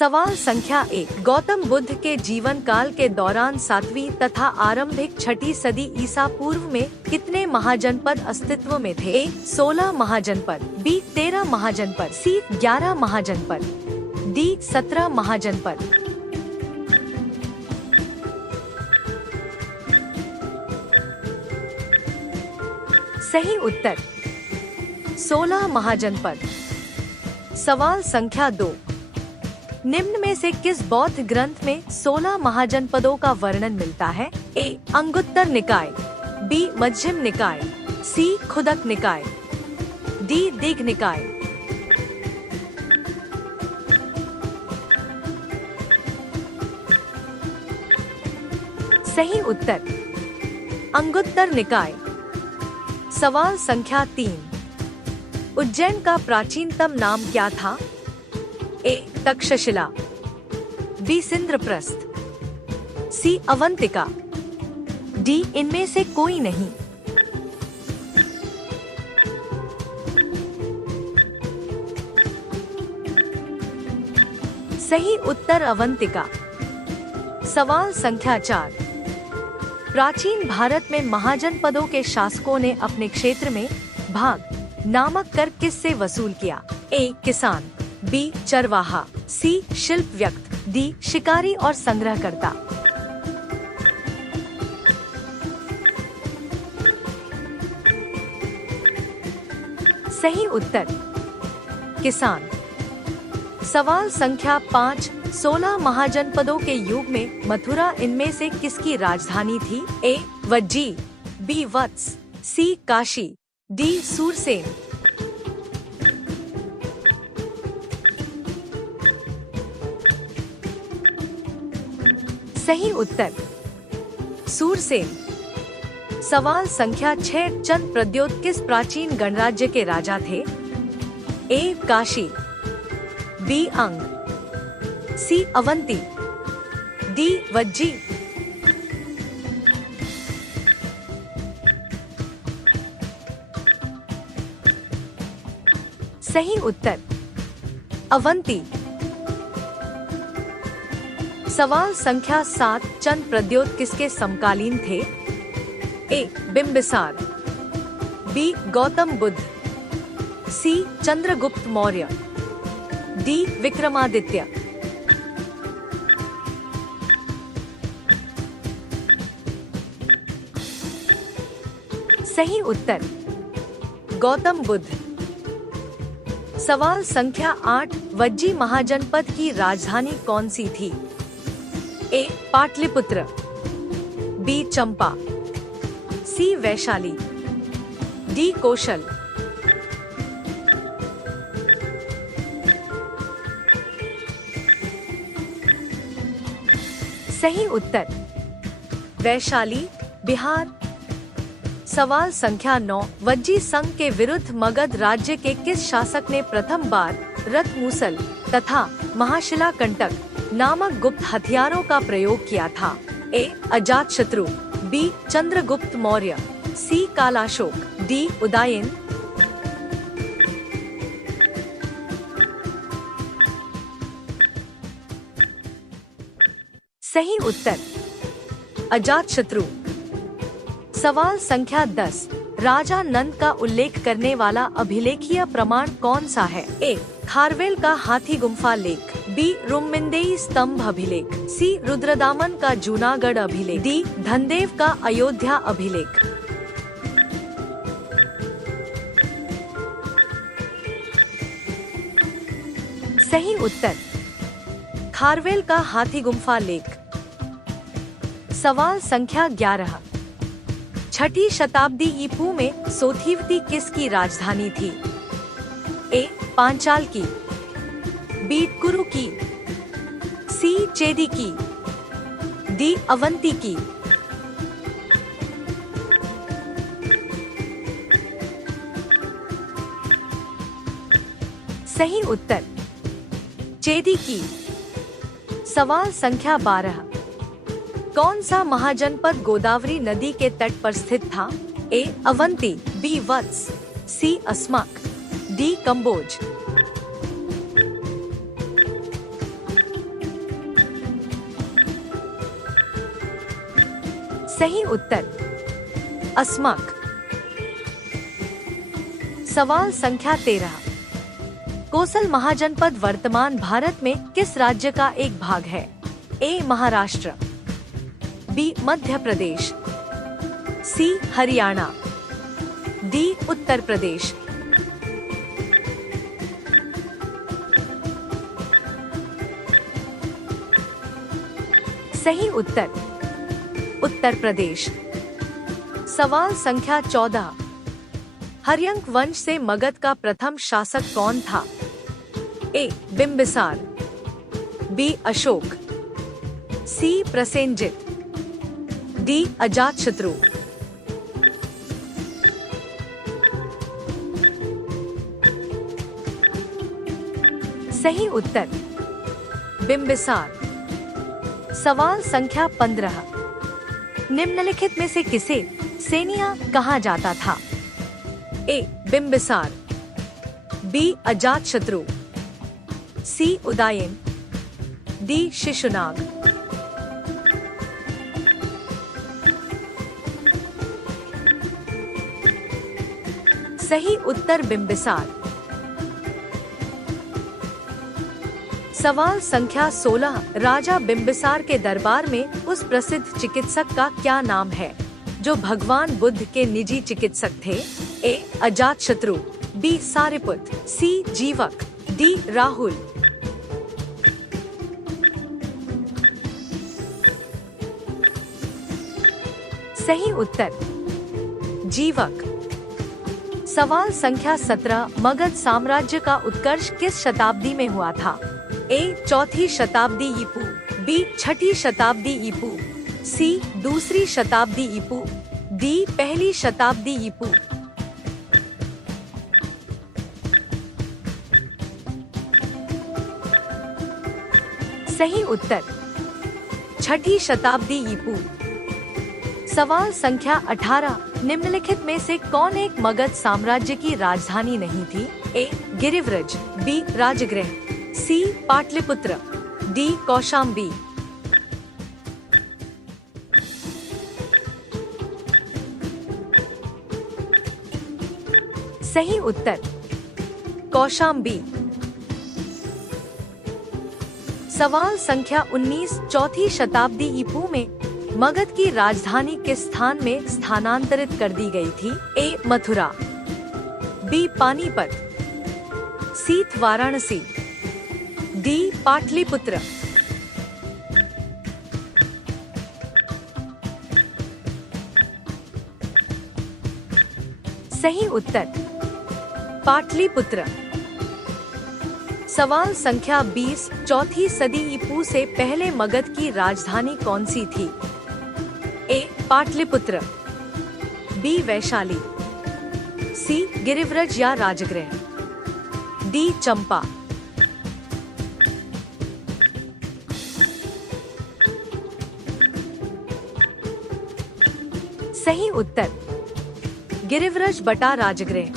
सवाल संख्या 1। गौतम बुद्ध के जीवन काल के दौरान 7वीं तथा आरंभिक 6ठी सदी ईसा पूर्व में कितने महाजनपद अस्तित्व में थे? ए 16 महाजनपद, बी 13 महाजनपद, सी 11 महाजनपद, डी 17 महाजनपद। सही उत्तर 16 महाजनपद। सवाल संख्या 2। निम्न में से किस बौद्ध ग्रंथ में 16 महाजनपदों का वर्णन मिलता है? ए अंगुत्तर निकाय, बी मध्यम निकाय, सी खुदक निकाय, डी दीघ निकाय। सही उत्तर अंगुत्तर निकाय। सवाल संख्या 3। उज्जैन का प्राचीनतम नाम क्या था? ए तक्षशिला, बी सिंद्रप्रस्थ, सी अवंतिका, डी इनमें से कोई नहीं। सही उत्तर अवंतिका। सवाल संख्या 4। प्राचीन भारत में महाजनपदों के शासकों ने अपने क्षेत्र में भाग नामक कर किससे वसूल किया? ए किसान, बी चरवाहा, सी शिल्प व्यक्त, डी शिकारी और संग्रहकर्ता। सही उत्तर किसान। सवाल संख्या 5। 16 महाजनपदों के युग में मथुरा इनमें से किसकी राजधानी थी? ए वज्जी, बी वत्स, सी काशी, डी सूरसेन। सही उत्तर सूरसेन। सवाल संख्या 6। चंद प्रद्योत किस प्राचीन गणराज्य के राजा थे? ए काशी, बी अंग, सी अवंती, डी वज्जी। सही उत्तर अवंती। सवाल संख्या 7। चंद प्रद्योत किसके समकालीन थे? ए बिंबिसार, बी गौतम बुद्ध, सी चंद्रगुप्त मौर्य, डी विक्रमादित्य। सही उत्तर गौतम बुद्ध। सवाल संख्या 8। वज्जी महाजनपद की राजधानी कौन सी थी? ए पाटलिपुत्र, बी चंपा, सी वैशाली, डी कौशल। सही उत्तर वैशाली, बिहार। सवाल संख्या 9। वज्जी संघ के विरुद्ध मगध राज्य के किस शासक ने प्रथम बार रथमूसल तथा महाशिलाकंटक नामक गुप्त हथियारों का प्रयोग किया था? ए अजातशत्रु, बी चंद्रगुप्त मौर्य, सी कालाशोक, डी उदयन। सही उत्तर अजातशत्रु। सवाल संख्या 10। राजा नंद का उल्लेख करने वाला अभिलेखीय प्रमाण कौन सा है? ए खारवेल का हाथी गुम्फा लेख, बी रुम्मिंदेई स्तंभ अभिलेख, सी रुद्रदामन का जूनागढ़ अभिलेख, डी धनदेव का अयोध्या अभिलेख। सही उत्तर खारवेल का हाथी गुम्फा लेख। सवाल संख्या 11। 6ठी शताब्दी ईपू में सोथीवती किसकी राजधानी थी? ए पांचाल की, बी कुरु की, सी चेदी की, डी अवंती की। सही उत्तर चेदी की। सवाल संख्या 12। कौन सा महाजनपद गोदावरी नदी के तट पर स्थित था? ए अवंती, बी वत्स, सी अस्मक, डी कंबोज। सही उत्तर अस्मक। सवाल संख्या 13। कोसल महाजनपद वर्तमान भारत में किस राज्य का एक भाग है? ए महाराष्ट्र, बी मध्य प्रदेश, सी हरियाणा, डी उत्तर प्रदेश। सही उत्तर उत्तर प्रदेश। सवाल संख्या 14। हर्यंक वंश से मगध का प्रथम शासक कौन था? ए बिंबिसार, बी अशोक, सी प्रसेनजित, डी अजातशत्रु। सही उत्तर बिंबिसार। सवाल संख्या 15। निम्नलिखित में से किसे सेनिया कहा जाता था? ए बिंबिसार, बी अजातशत्रु, सी उदयन, डी शिशुनाग। सही उत्तर बिंबिसार। सवाल संख्या 16। राजा बिंबिसार के दरबार में उस प्रसिद्ध चिकित्सक का क्या नाम है जो भगवान बुद्ध के निजी चिकित्सक थे? ए अजातशत्रु, बी सारिपुत, सी जीवक, डी राहुल। सही उत्तर जीवक। सवाल संख्या 17। मगध साम्राज्य का उत्कर्ष किस शताब्दी में हुआ था? ए चौथी शताब्दी ईपू, बी छठी शताब्दी ईपू, सी दूसरी शताब्दी ईपू, डी पहली शताब्दी ईपू। सही उत्तर छठी शताब्दी ईपू। सवाल संख्या 18। निम्नलिखित में से कौन एक मगध साम्राज्य की राजधानी नहीं थी? ए गिरिव्रज, बी राजगृह, सी पाटलिपुत्र, डी कौशाम्बी। सही उत्तर कौशाम्बी। सवाल संख्या 19। चौथी शताब्दी ईपू में मगध की राजधानी किस स्थान में स्थानांतरित कर दी गई थी? ए मथुरा, बी पानीपत, सी वाराणसी, डी पाटलिपुत्र। सही उत्तर पाटलिपुत्र। सवाल संख्या 20। चौथी सदी ईपू से पहले मगध की राजधानी कौन सी थी? ए पाटलिपुत्र, बी वैशाली, सी गिरिव्रज या राजगृह, डी चंपा। सही उत्तर गिरिव्रज बटा राजगृह।